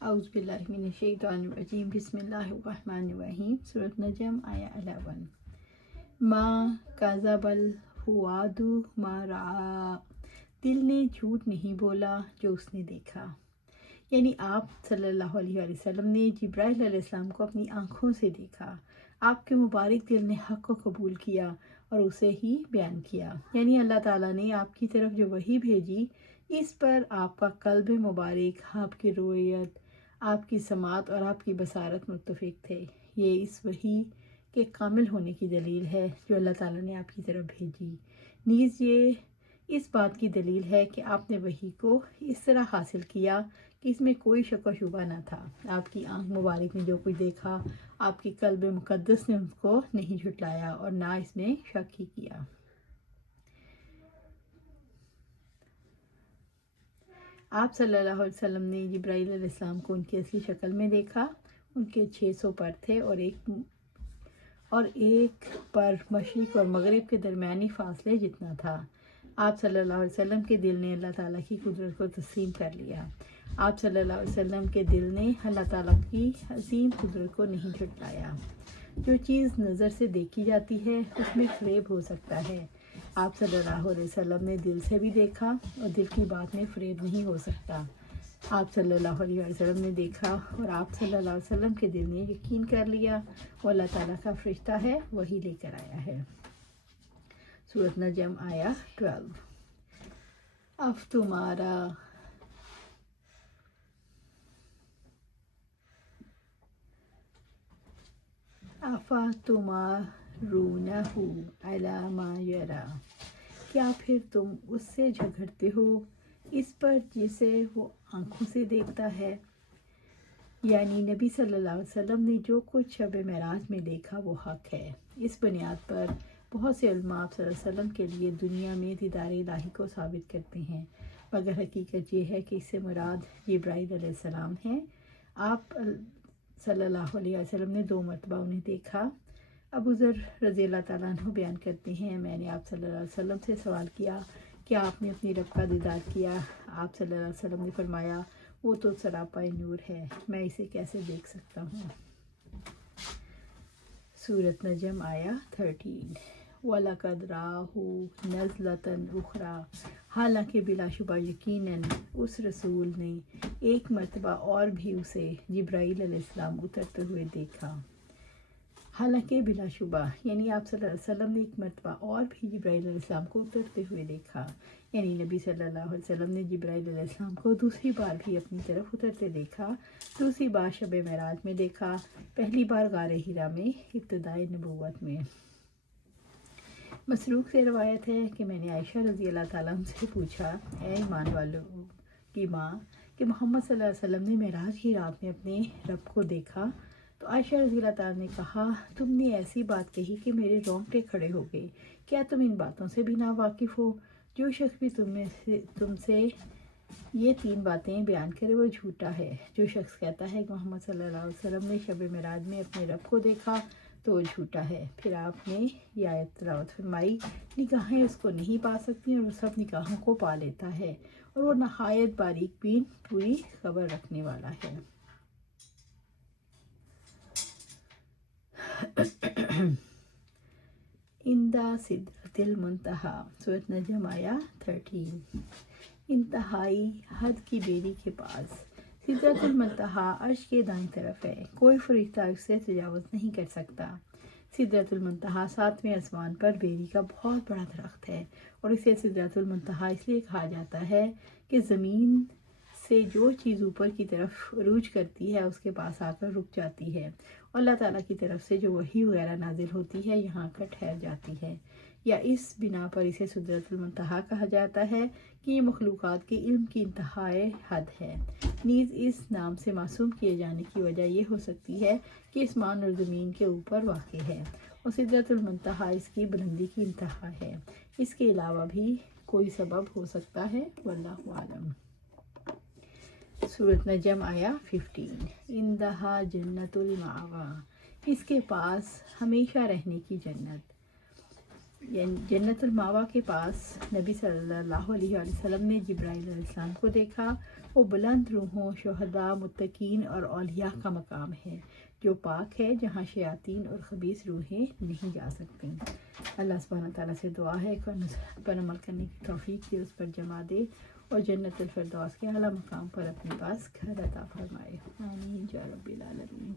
اعوذ باللہ من الشیطان الرجیم بسم اللہ الرحمن الرحیم سورۃ نجم آیا 11 ما کذب الفؤاد ما رأى دل نے جھوٹ نہیں بولا جو اس نے دیکھا، یعنی آپ صلی اللہ علیہ وسلم نے جبرائیل علیہ السلام کو اپنی آنکھوں سے دیکھا، آپ کے مبارک دل نے حق کو قبول کیا اور اسے ہی بیان کیا، یعنی اللہ تعالیٰ نے آپ کی طرف جو وحی بھیجی اس پر آپ کا قلب مبارک، آپ کی رویت، آپ کی سماعت اور آپ کی بصارت متفق تھے۔ یہ اس وحی کے کامل ہونے کی دلیل ہے جو اللہ تعالیٰ نے آپ کی طرف بھیجی، نیز یہ اس بات کی دلیل ہے کہ آپ نے وحی کو اس طرح حاصل کیا کہ اس میں کوئی شک و شبہ نہ تھا۔ آپ کی آنکھ مبارک نے جو کچھ دیکھا، آپ کی قلب مقدس نے اس کو نہیں جھٹلایا اور نہ اس میں شک ہی کیا۔ آپ صلی اللہ علیہ وسلم نے جبرائیل علیہ السلام کو ان کی اصلی شکل میں دیکھا، ان کے 600 پر تھے اور ایک پر مشرق اور مغرب کے درمیانی فاصلے جتنا تھا۔ آپ صلی اللہ علیہ وسلم کے دل نے اللہ تعالیٰ کی قدرت کو تسلیم کر لیا، آپ صلی اللہ علیہ وسلم کے دل نے اللہ تعالیٰ کی عظیم قدرت کو نہیں جھٹلایا۔ جو چیز نظر سے دیکھی جاتی ہے اس میں فریب ہو سکتا ہے، آپ صلی اللہ علیہ وسلم نے دل سے بھی دیکھا اور دل کی بات میں فریب نہیں ہو سکتا۔ آپ صلی اللہ علیہ وسلم نے دیکھا اور آپ صلی اللہ علیہ وسلم کے دل نے یقین کر لیا، وہ اللہ تعالیٰ کا فرشتہ ہے، وہی لے کر آیا ہے۔ سورۃ نجم آیا 12 اب تمہارا تمارونہ علی ما یرا کیا پھر تم اس سے جھگڑتے ہو اس پر جسے وہ آنکھوں سے دیکھتا ہے، یعنی نبی صلی اللہ علیہ وسلم نے جو کچھ شب معراج میں دیکھا وہ حق ہے۔ اس بنیاد پر بہت سے علماء آپ صلی اللہ علیہ وسلم کے لیے دنیا میں دیدار الہی کو ثابت کرتے ہیں، مگر حقیقت یہ ہے کہ اس سے مراد جبرائیل علیہ السلام ہیں۔ آپ صلی اللہ علیہ وسلم نے 2 مرتبہ انہیں دیکھا۔ ابو ذر رضی اللہ تعالیٰ عنہ بیان کرتے ہیں، میں نے آپ صلی اللہ علیہ وسلم سے سوال کیا کہ آپ نے اپنی رب کا دیدار کیا؟ آپ صلی اللہ علیہ وسلم نے فرمایا وہ تو سراپا نور ہے، میں اسے کیسے دیکھ سکتا ہوں۔ سورۃ نجم آیا 13 وَلَقَدْ رَآهُ نَزْلَةً أُخْرَى حالانکہ بلا شبہ یقیناً اس رسول نے ایک مرتبہ اور بھی اسے جبرائیل علیہ السلام اترتے ہوئے دیکھا۔ حالانکہ بلا شبہ یعنی آپ صلی اللہ علیہ وسلم نے ایک مرتبہ اور بھی جبرائیل علیہ السلام کو اترتے ہوئے دیکھا، یعنی نبی صلی اللہ علیہ وسلم نے جبرائیل علیہ السلام کو دوسری بار بھی اپنی طرف اترتے دیکھا، دوسری بار شب معراج میں دیکھا، پہلی بار غار حرا میں ابتدائی نبوت میں۔ مسروق سے روایت ہے کہ میں نے عائشہ رضی اللہ تعالیٰ عنہ سے پوچھا، اے ایمان والوں کی ماں، کہ محمد صلی اللہ علیہ وسلم نے معراج کی رات میں اپنے رب کو دیکھا؟ تو عائشہ رضی اللہ تعالیٰ نے کہا، تم نے ایسی بات کہی کہ میرے رونگٹے کھڑے ہو گئے، کیا تم ان باتوں سے بھی نا واقف ہو؟ جو شخص بھی تم سے یہ 3 باتیں بیان کرے وہ جھوٹا ہے۔ جو شخص کہتا ہے کہ محمد صلی اللہ علیہ وسلم نے شب معراج میں اپنے رب کو دیکھا تو وہ جھوٹا ہے۔ پھر آپ نے یہ آیت تلاوت فرمائی، نگاہیں اس کو نہیں پا سکتی اور وہ سب نگاہوں کو پا لیتا ہے اور وہ نہایت باریک بین پوری خبر رکھنے والا ہے۔ عند سدرۃ المنتہی سورۃ نجم آیا 13 انتہائی حد کی بیری کے پاس، سدرۃ المنتہی عرش کے دائیں طرف ہے، کوئی فرشتہ اس سے تجاوز نہیں کر سکتا۔ سدرۃ المنتہی 7ویں آسمان پر بیری کا بہت بڑا درخت ہے اور اسے سدرۃ المنتہی اس لیے کہا جاتا ہے کہ زمین سے جو چیز اوپر کی طرف عروج کرتی ہے اس کے پاس آ کر رک جاتی ہے، اور اللہ تعالیٰ کی طرف سے جو وحی وغیرہ نازل ہوتی ہے یہاں آ کر ٹھہر جاتی ہے، یا اس بنا پر اسے سدرۃ المنتہی کہا جاتا ہے کہ یہ مخلوقات کے علم کی انتہائی حد ہے۔ نیز اس نام سے معصوم کیے جانے کی وجہ یہ ہو سکتی ہے کہ اسمان اور زمین کے اوپر واقع ہے اور سدرۃ المنتہی اس کی بلندی کی انتہا ہے۔ اس کے علاوہ بھی کوئی سبب ہو سکتا ہے، واللہ اعلم۔ سورۃ نجم آیا 15 عندہا جنت المأویٰ اس کے پاس ہمیشہ رہنے کی جنت۔ جنت الماوا کے پاس نبی صلی اللہ علیہ وسلم نے جبرائیل علیہ السلام کو دیکھا. وہ بلند روحوں، شہداء، متقین اور اولیاء کا مقام ہے جو پاک ہے، جہاں شیاطین اور خبیث روحیں نہیں جا سکتیں. اللہ سبحانہ تعالیٰ سے دعا ہے کہ پر عمل کرنے کی توفیق دے، اس پر جمع دے اور جنت الفردوس کے اعلیٰ مقام پر اپنے پاس گھر عطا فرمائے. آمین یا رب العالمین.